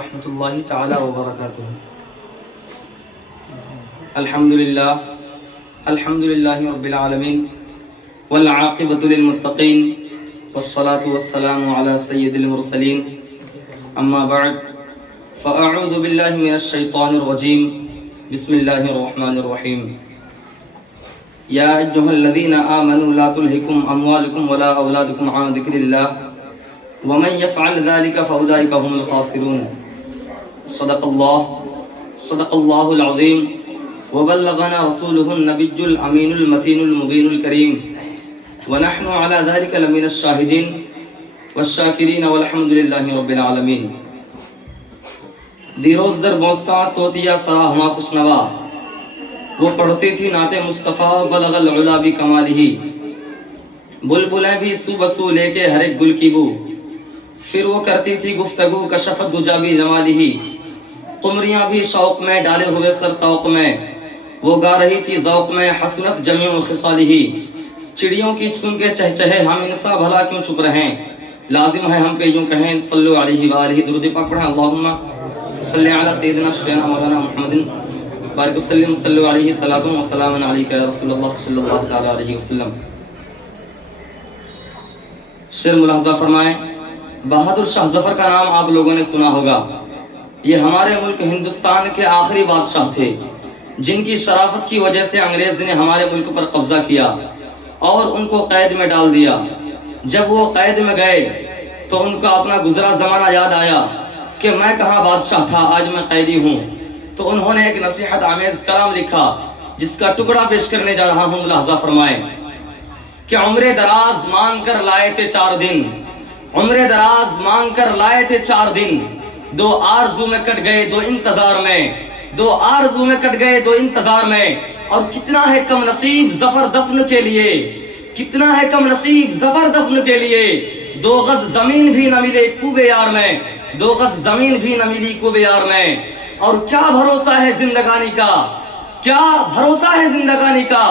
ورحمۃ اللہ تعالی وبرکاتہ۔ الحمدللہ رب العالمین والعاقبۃ للمتقین والصلاة والسلام علی سید المرسلین، اما بعد فاعوذ باللہ من الشیطان الرجیم، بسم اللہ الرحمن الرحیم۔ یا ایھا الذین آمنوا لا تلہکم اموالکم ولا اولادکم عن ذکر اللہ ومن يفعل ذلك فأولئك هم الخاسرون۔ صدق اللہ العظیم وبلغنا رسوله النبی الامین المتین المبین الکریم ونحن على ذلك لمن الشاہدین والشاکرین والحمد للہ رب العالمین۔ دیروز در بوستا توتیا سرا ہما خوشنوا، وہ پڑھتی تھی نعت مصطفیٰ بلغ العلا بکمالہ، بلبلیں بھی سو بسو لے کے ہر ایک گل کی بو، پھر وہ کرتی تھی گفتگو کشفت دجا بھی جمالہ، قمریاں بھی شوق میں ڈالے ہوئے سر توق میں، وہ گا رہی تھی ذوق میں حسنت جمیع خصالہ۔ چڑیوں کی سن کے چہچہے ہم انسان بھلا کیوں چپ رہیں، لازم ہے ہم پہ یوں کہیں صلو علیہ وآلہ، درود پاک پڑھیں اللہم صلی علی سیدنا شفیعنا مولانا محمد بارک وسلم، صلو علیہ صلاۃ و سلام علیک یا رسول اللہ صلی اللہ تعالی علیہ وسلم۔ شعر ملاحظہ فرمائیں، بہادر شاہ ظفر کا نام آپ لوگوں نے سنا ہوگا۔ یہ ہمارے ملک ہندوستان کے آخری بادشاہ تھے جن کی شرافت کی وجہ سے انگریز نے ہمارے ملک پر قبضہ کیا اور ان کو قید میں ڈال دیا۔ جب وہ قید میں گئے تو ان کا اپنا گزرا زمانہ یاد آیا کہ میں کہاں بادشاہ تھا، آج میں قیدی ہوں۔ تو انہوں نے ایک نصیحت آمیز کلام لکھا جس کا ٹکڑا پیش کرنے جا رہا ہوں، ملاحظہ فرمائیں کہ عمر دراز مانگ کر لائے تھے 4 دن، عمر دراز مانگ کر لائے تھے 4 دن، 2 آرزو میں کٹ گئے 2 انتظار میں، 2 آرزو میں کٹ گئے 2 انتظار میں۔ اور کتنا ہے کم نصیب ظفر دفن کے لیے، کتنا ہے کم نصیب ظفر دفن کے لیے، 2 گز زمین بھی نہ ملے کوب یار میں، 2 گز زمین بھی نہ ملی کوب یار میں۔ اور کیا بھروسہ ہے زندگانی کا، کیا بھروسہ ہے زندگانی کا،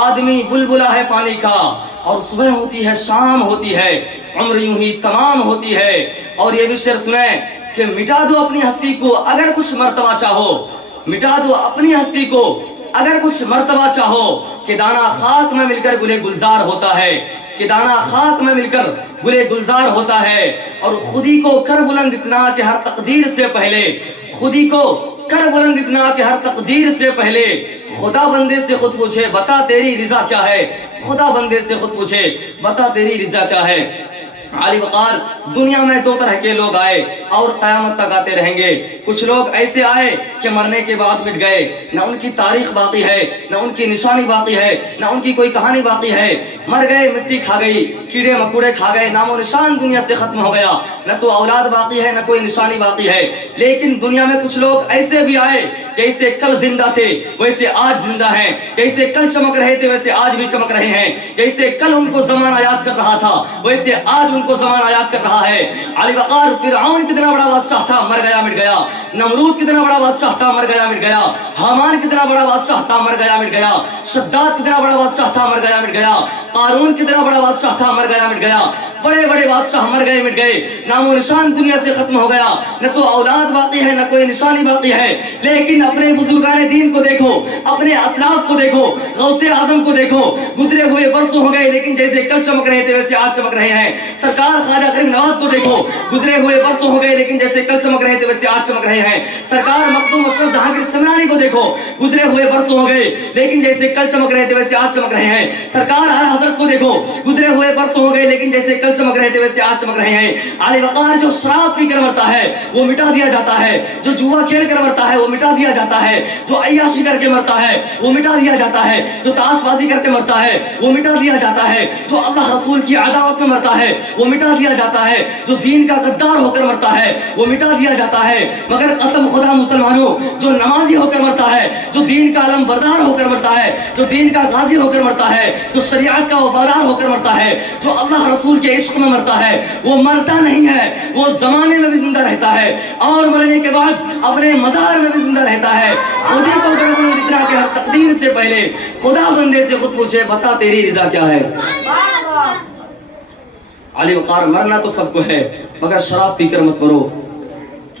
آدمی بلبلا ہے پانی کا، اور صبح ہوتی ہے شام ہوتی ہے، عمر یوں ہی تمام ہوتی ہے۔ اور یہ بھی شعر سنیں کہ مٹا دو اپنی ہستی کو اگر کچھ مرتبہ چاہو، مٹا دو اپنی ہستی کو اگر کچھ مرتبہ چاہو، کہ دانا خاک میں مل کر گلے گلزار ہوتا ہے، کہ دانا خاک میں مل کر گلے گلزار ہوتا ہے۔ اور خودی کو کر بلند اتنا کہ ہر تقدیر سے پہلے، خودی کو کر بلند اتنا کہ ہر تقدیر سے پہلے، خدا بندے سے خود پوچھے بتا تیری رضا کیا ہے، خدا بندے سے خود پوچھے بتا تیری رضا کیا ہے۔ علی وقار، دنیا میں 2 طرح کے لوگ آئے اور قیامت تک آتے رہیں گے۔ کچھ لوگ ایسے آئے کہ مرنے کے بعد مٹ گئے، نہ ان کی تاریخ باقی ہے، نہ ان کی نشانی باقی ہے، نہ ان کی کوئی کہانی باقی ہے، مر گئے، مٹی کھا گئی، کیڑے مکوڑے کھا گئے، نام و نشان دنیا سے ختم ہو گیا، نہ تو اولاد باقی ہے نہ کوئی نشانی باقی ہے۔ لیکن دنیا میں کچھ لوگ ایسے بھی آئے جیسے کل زندہ تھے ویسے آج زندہ ہیں، جیسے کل چمک رہے تھے ویسے آج بھی چمک رہے ہیں، جیسے کل ان کو زمانہ یاد کر رہا تھا ویسے آج ان کو زمانہ یاد کر رہا ہے۔ علی وقار، فرعون کتنا بڑا بادشاہ تھا، مر گیا مٹ گیا، نمرود کتنا بڑا بادشاہ تھا، مر گیا مٹ گیا، حامان کتنا بڑا بادشاہ تھا، مر گیا مٹ گیا، شداد کتنا بڑا بادشاہ تھا، مر گیا مٹ گیا، قارون کتنا بڑا بادشاہ تھا، مر گیا مٹ گیا۔ بڑے بڑے بادشاہ مر گئے مٹ گئے، نام و نشان دنیا سے ختم ہو گیا، نہ تو اولاد باقی ہے نہ کوئی نشانی باقی ہے۔ لیکن اپنے بزرگان دین کو دیکھو، اپنے اسلاف کو دیکھو، غوث اعظم کو دیکھو، گزرے ہوئے برسوں ہو گئے لیکن جیسے کل چمک رہے تھے ویسے آج چمک رہے ہیں۔ سرکار خواجہ غریب نواز کو دیکھو، گزرے ہوئے برسوں ہو گئے لیکن جیسے کل چمک رہے تھے ویسے آج چمک رہے ہیں۔ سرکار مخدوم اشرف جہانگیر سمنانی کو دیکھو، گزرے ہوئے برسوں ہو گئے لیکن جیسے کل چمک رہے تھے ویسے آج چمک رہے ہیں۔ سرکار اعلیٰ حضرت کو دیکھو، گزرے ہوئے برسوں ہو گئے لیکن جیسے کل چمک رہے تھے ویسے آج چمک رہے ہیں۔ علی وقار، جو شراب پی کر مرتا ہے وہ مٹا دیا جاتا ہے، جو جوا کھیل کر مرتا ہے وہ مٹا دیا جاتا ہے، جو عیاشی کر کے مرتا ہے وہ مٹا دیا جاتا ہے، جو تاش بازی کر کے مرتا ہے وہ مٹا دیا جاتا ہے، جو اللہ رسول کی عداوت میں مرتا ہے وہ مٹا دیا جاتا ہے، جو دین کا غدار ہو کر مرتا ہے وہ مٹا دیا جاتا ہے۔ مگر قسم خدا مسلمانوں، جو نمازی ہو کر مرتا ہے، جو دین کا علم بردار ہو کر مرتا ہے، جو دین کا غازی ہو کر مرتا ہے، جو شریعت کا وفادار ہو کر مرتا ہے، جو اللہ رسول کے عشق میں مرتا ہے، وہ مرتا نہیں ہے، وہ زمانے میں بھی زندہ رہتا ہے اور مرنے کے بعد اپنے مزار میں بھی زندہ رہتا ہے۔ خودی کو گردن اتنا کہ ہر تقدیر سے پہلے خدا بندے سے خود پوچھے بتا تیری رضا کیا ہے۔ علی وقار، مرنا تو سب کو ہے مگر شراب پی کر مت مرو،